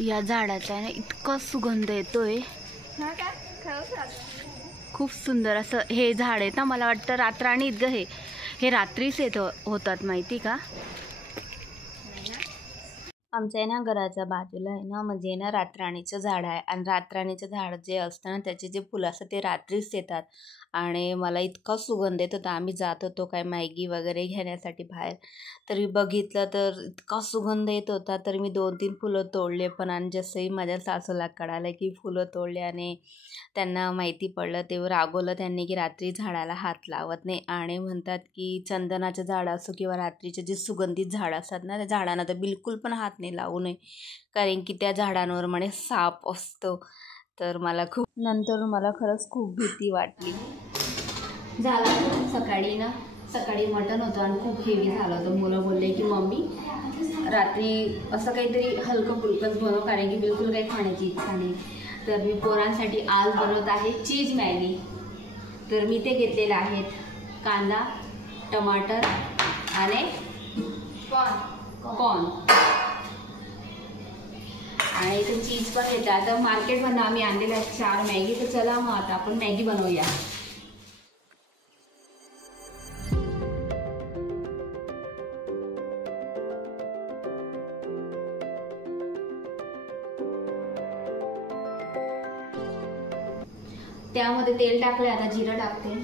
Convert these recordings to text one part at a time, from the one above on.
या झाडाचा ना इतका सुगंध येतोय, खूप सुंदर असं हे झाड आहे ना. मला वाटतं रातराणी इतकं हे रात्रीच होतात माहिती का. आमच्या ना घराच्या बाजूला आहे ना, म्हणजे ना रातराणीचं झाड आहे. आणि रातराणीचं झाड जे असतं ना, त्याचे जे फुलं असतात ते रात्रीच येतात. आणि मला इतका सुगंध येत होता. आम्ही जात होतो काय मॅगी वगैरे घेण्यासाठी बाहेर, तर मी बघितलं तर इतका सुगंध येत होता. तर मी 2-3 फुलं तोडले पण. आणि जसंही माझ्या सासूला कळालं की फुलं तोडले आणि त्यांना माहिती पडलं, तेव्हा रागवलं त्यांनी की रात्री झाडाला हात लावत नाही. आणि म्हणतात की चंदनाचं झाड असो किंवा रात्रीचे जे सुगंधित झाड असतात ना, त्या झाडांना तर बिलकुल पण हात नाही लावू नये, कारण की त्या झाडांवर म्हणे साप असतो. तर मला खरंच खूप भीती वाटली. झालं सकाळी मटण होतं आणि खूप हेवी झालं होतं. मुलं बोलले की मम्मी रात्री असं काहीतरी हलकं फुलकंच बनव, कारण की बिलकुल काही खाण्याची इच्छा नाही. तर मी पोरांसाठी आज बनवत आहे चीज मॅगी. तर मी ते घेतलेले आहेत कांदा, टमाटर आणि कॉर्न आणि इथे चीज पण घेतलं. आता मार्केटमधून आम्ही आणलेल्या 4 मॅगी. तर चला मग आता आपण मॅगी बनवूया. त्यामध्ये तेल टाकले, आता जिरं टाकते,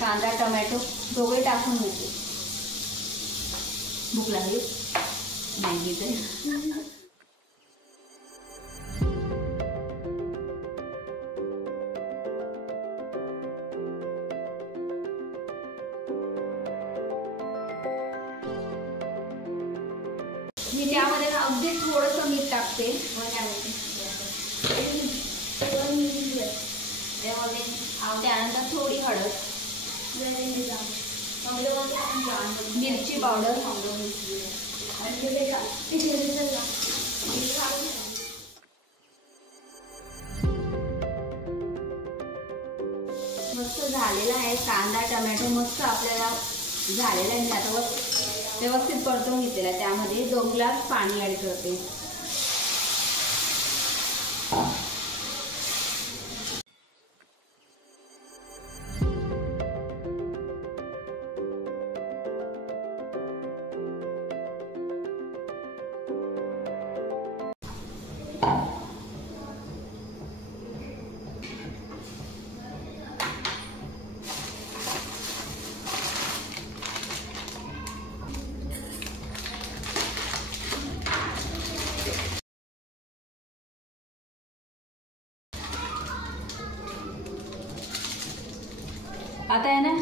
कांदा टोमॅटो दोघे टाकून घेते. भूक लागली मॅगीचे. मी त्यामध्ये अगदी थोडंसं मीठ टाकते. त्यानंतर थोडी हळद, मिरची पावडर, मस्त झालेला आहे. कांदा टोमॅटो मस्त आपल्याला झालेला आहे. आता व्यवस्थित परतून घेतलेला आहे. त्यामध्ये 2 ग्लास पाणी ॲड करते. आता आहे ना,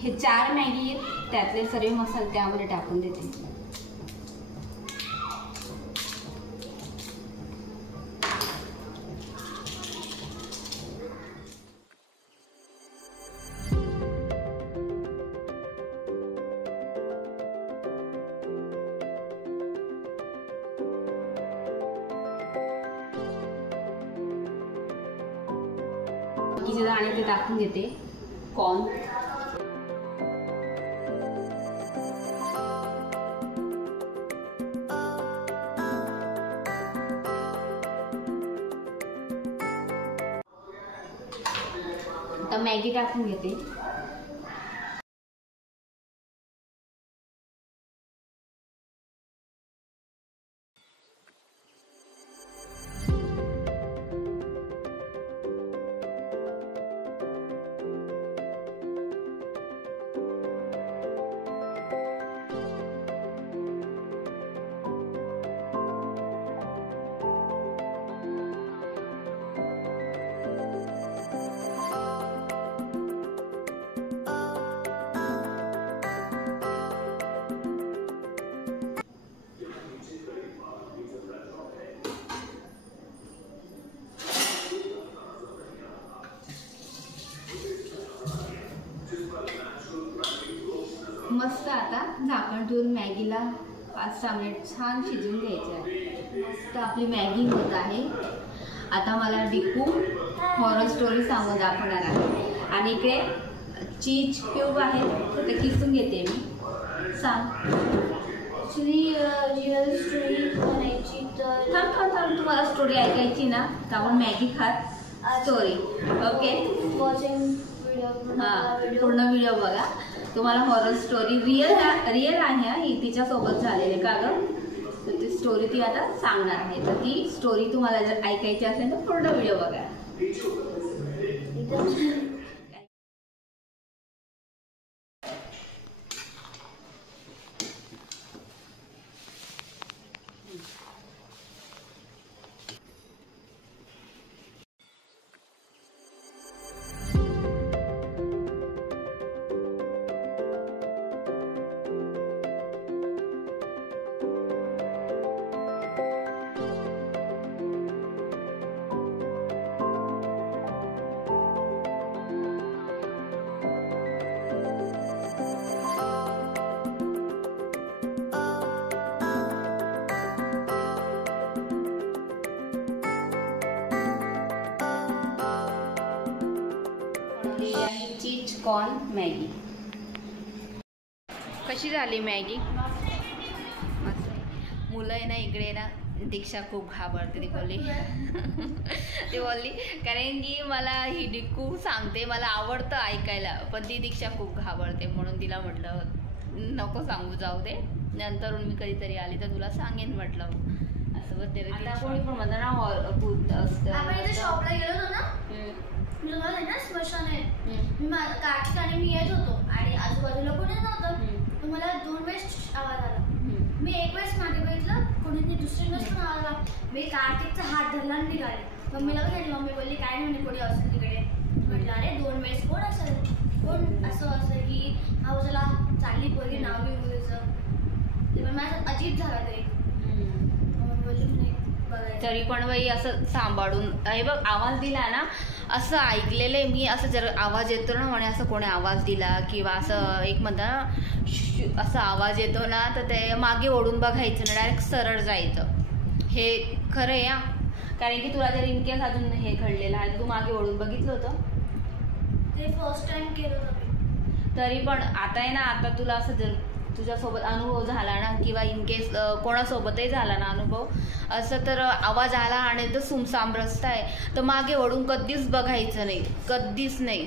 हे 4 मॅगी आहेत, त्यातले सर्व मसाले त्यामध्ये टाकून देते. बाकीचे दाणे ते टाकून घेते. कॉर्न, आता मॅगी टाकून घेते. मस्त आता झाकण ठेवून मॅगीला 5-6 मिनिट छान शिजून घ्यायचे आहे. मस्त आपली मॅगी होत आहे. आता मला डिकू हॉरर स्टोरी सांगून दाखवणार आहे. आणि इकडे चीज क्यूब आहेत तर ते किसून घेते मी. सांग. ॲक्च्युली रिअल स्टोरी बनायची तर थांब तुम्हाला स्टोरी ऐकायची ना त्यामुळे मॅगी खात स्टोरी. Okay, watching video. हां, पूर्ण व्हिडिओ बघा. तुम्हाला हॉरर स्टोरी रिअल आहे ही तिच्यासोबत झालेली का गं, तर ती स्टोरी ती आता सांगणार आहे. तर ती स्टोरी तुम्हाला जर ऐकायची असेल तर पूर्ण व्हिडिओ बघा. Cheese corn Maggi. कशी झाली मॅगी? मस्त. मुलं आहे ना इकडे ना दीक्षा खूप घाबरते. ती बोलली कारण की मला ही डिक्कू सांगते, मला आवडतं ऐकायला, पण ती दीक्षा खूप घाबरते म्हणून तिला म्हटलं नको सांगू, जाऊ दे, नंतर मी कधीतरी आली तर तुला सांगेन म्हटलं. असं बोलते. आता कोणी पण म्हणतं ना आपण इथे शॉपला गेलो होतो ना, ना स्मशान आहे, कार्तिक आणि मी येत होतो आणि आजूबाजूला कोणी नव्हतं. मला 2 वेळेस आवाज आला. मी एक वेळेस मागे बघितलं, कोणी दुसरी वेळेस पण आवाज आला. मी कार्तिकचा हात धरला आणि निघाले. मम्मीला सांगितलं, मम्मी बोलली काय नाही म्हणे कोणी असेल तिकडे. म्हटलं अरे 2 वेळेस कोण असेल, कोण असं असेल की आवाजाला चालली पोरगी नाव घेऊन मुलीचं. ते पण माझं अजीब झाला ते. तरी पण बाई असं सांभाळून हे बघ, आवाज दिला ना असं ऐकलेलं आहे मी. असं जर आवाज येतो ना म्हणे असं कोणी आवाज दिला किंवा असं एक म्हणता ना असं आवाज येतो ना तर ते मागे ओढून बघायचं ना, डायरेक्ट सरळ जायचं. हे खरं आहे. कारण की तुला जर इनकेस अजून हे घडलेलं आहे, तू मागे ओढून बघितलं होतं ते फर्स्ट टाइम केलं होतं. तरी पण आता आहे ना, आता तुला असं जर तुझ्यासोबत अनुभव झाला ना किंवा इनकेस कोणासोबतही झाला ना अनुभव असं, तर आवाज आला आणि तर सुमसाम रस्ता आहे तर मागे वळून कधीच बघायचं नाही, कधीच नाही.